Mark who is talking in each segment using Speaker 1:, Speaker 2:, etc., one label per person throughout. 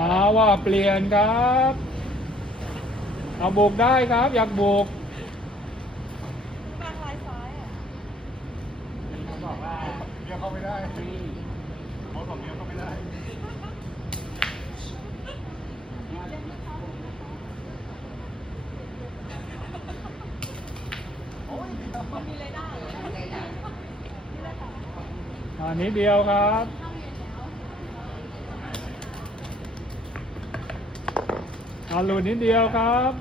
Speaker 1: มาว่าเปลี่ยนครับ เอาบุกได้ครับ อยากบุก
Speaker 2: บางลายซ้ายอะ
Speaker 3: เขาบอกว่าเลี้ยวเข้าไม่ได้เขาบอกเลี้ยวเข้าไม่ได้
Speaker 2: มีเรดาร์เหรอ
Speaker 1: อันนี้เดียวครับ เอาลุดนิดเดียวครับ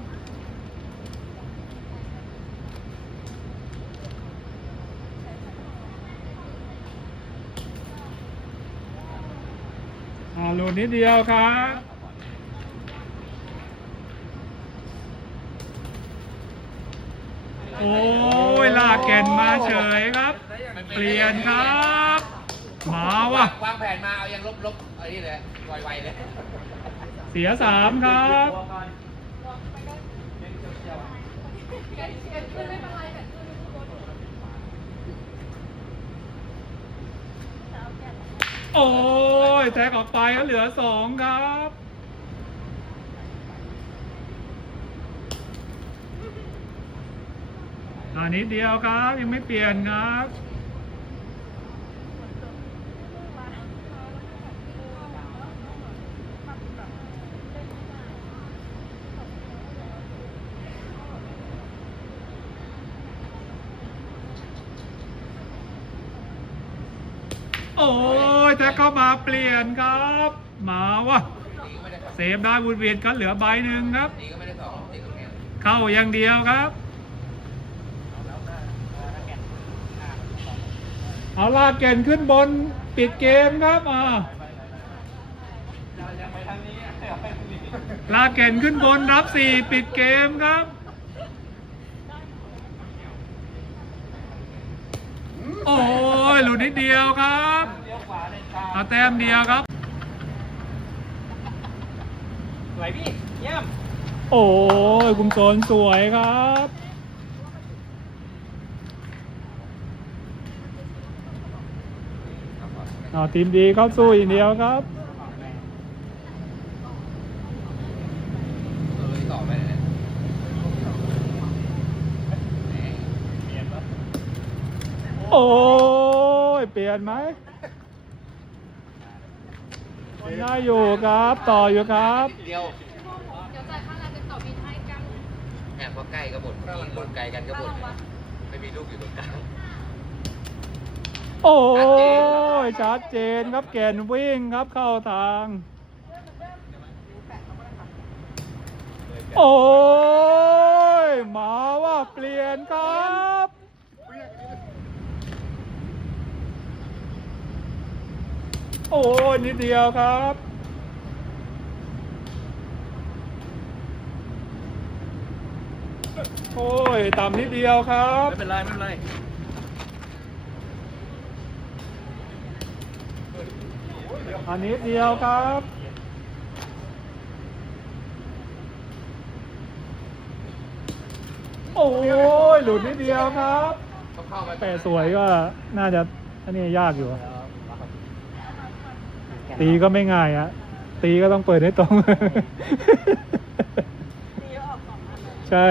Speaker 1: อ่าลุดนิดเดียวครับโอ้ยลากแก่นมาเฉยครับ เปลี่ยนครับ มาวะ
Speaker 4: วางแผนมาเอายังลบๆเอานี่เลยไวๆเลย
Speaker 1: เสียสามครับโอ้ยแท็กออกไปก็เหลือสองครับอันนี้เดียวครับ ยังไม่เปลี่ยนครับ โอ้ยแทกเข้ามาเปลี่ยนครับ มาวะ
Speaker 4: ตีก็ไม่ได้สอง
Speaker 1: เซฟได้วุดเวียนก็เหลือใบหนึ่งครับ
Speaker 4: เนี้ย
Speaker 1: เข้าอย่างเดียวครับ เอาลากแก่นขึ้นบนปิดเกมครับอ่าลากแก่นขึ้นบนรับสี่ปิดเกมครับโอ้ยหลุดนิดเดียวครับ เอาแต้มเดียวครับ
Speaker 5: สวยพี่ เยี่ยม
Speaker 1: โอ้ยคุมโซนสวยครับ เอาทีมดีเข้าสู้อย่างเดียวครับ
Speaker 4: ตัวเลยต่อไปเลย
Speaker 1: โอ้ย เปลี่ยนไหม ได้อยู่ครับ ต่ออยู่ครับ
Speaker 4: เดียว
Speaker 2: เดี๋ยวจ่ายค่าแรงเป็นต่อบินให้กัน
Speaker 4: แอบพอใกล้ก็บ่นมีลูกไกลกันก็บ่นไม่มีลูกอยู่ตรงกลาง
Speaker 1: โอ้ยชัดเจนครับแกนวิ่งครับเข้าทาง โอ้ยมาว่าเปลี่ยนครับ โอ้ยนิดเดียวครับ โอ้ยต่ำนิดเดียวครับ
Speaker 5: ไม่เป็นไรไม่เป็นไร
Speaker 1: อันนี้เดียวครับ โอ้ยหลุดนิดเดียวครับ
Speaker 4: ต้องเข้ามา
Speaker 1: แต่สวยก็น่าจะอันนี้ยากอยู่อะ ตีก็ไม่ง่ายอะตีก็ต้องเปิดให้ตรง
Speaker 2: มีเยอะออกสองอันเลย
Speaker 1: ใช่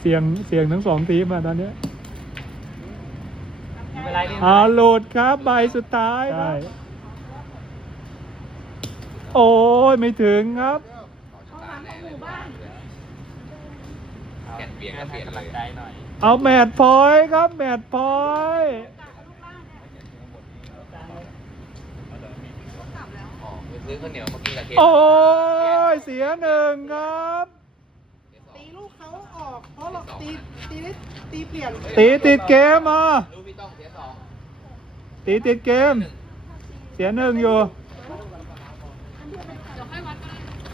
Speaker 1: เสียงเสียงทั้งสองทีมอะตอนเนี้ย
Speaker 5: ไม่เป็นไรพี่
Speaker 1: เอาหลุดครับ ใบสุดท้ายครับ โอ้ยไม่ถึงครับ
Speaker 2: ห้องน้ำของหมู่บ้าน
Speaker 4: แกนเปลี่ยนก็เปลี่ยน
Speaker 5: กำ
Speaker 4: เล
Speaker 5: ลัง
Speaker 4: ย
Speaker 5: ใจหน่อย
Speaker 1: เอาแมตช์พอยต์ครับ แมตช์พอยต์
Speaker 4: อ๋อไป ซื้อข้าวเหนียวมากินกับเค้ก
Speaker 1: โอ้ยเสียหนึ่งครับ
Speaker 2: ตีลูกเขาออก เพราะเราตีตีได้ตีเปลี่ยน
Speaker 1: ตีติดเกมอะ
Speaker 4: รู้พี่ต้องเสียสอง
Speaker 1: ตีติดเกม เสียหนึ่งอยู่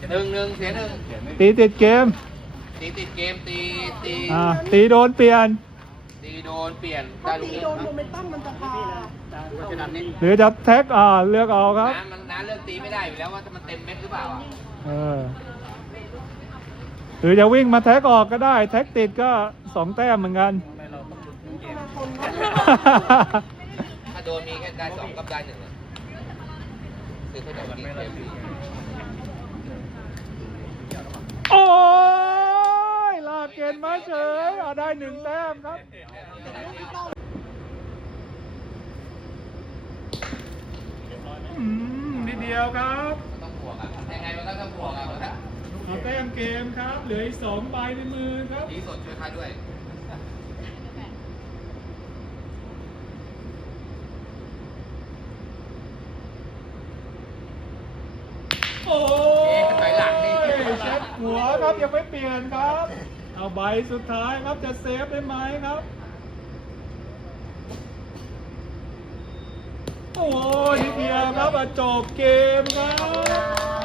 Speaker 4: หนึ่งหนึ่งเสียหนึ่ง
Speaker 1: ตีติดเกม
Speaker 4: ตีติดเกมตีตี
Speaker 1: อ่าตีโดนเปลี่ยน
Speaker 4: ตีโดนเปลี่ยน
Speaker 2: ถ้า
Speaker 4: ได้ลูก
Speaker 2: ตี
Speaker 4: นี้
Speaker 2: โดนโมเมนตัมมันจะพา
Speaker 5: เพราะฉะนั้นนี่
Speaker 1: หรือจะแท็กอ่าเลือกเอาครับ
Speaker 4: น้ำมันน้ำ เลือกตีไม่ได้อยู่แล้วว่าถ้ามันเต็มเม็ดหรือเปล่าอะ
Speaker 1: เออ หรือจะวิ่งมาแท็กออกก็ได้ แท็กติดก็สองแต้มเหมือนกัน
Speaker 5: ทำไมเราต้องลุ้นทุกเกม
Speaker 2: มาคนนะ
Speaker 4: ถ้าโดนมีแค่ได้สองกับได้หนึ่งอะซื้อขนมกินเกม
Speaker 1: โอ้ยลากเกณฑ์มาเฉยเอาได้หนึ่งแต้มครับ อืม นิดเดียวครับ
Speaker 4: ต้องบวกอะยังไงมันก็ต้องบวกอะ
Speaker 1: เอาแต้มเกมครับเหลืออีกสองใบในมือครับ
Speaker 4: ดีสดช่วยค่าด้วย
Speaker 1: โอ้ย
Speaker 4: ไปหลังนี่
Speaker 1: เช็ดหัวครับยังไม่เปลี่ยนครับ เอาใบสุดท้ายครับจะเซฟได้ไหมครับ โอ้ยนิดเดียวครับจบเกมครับ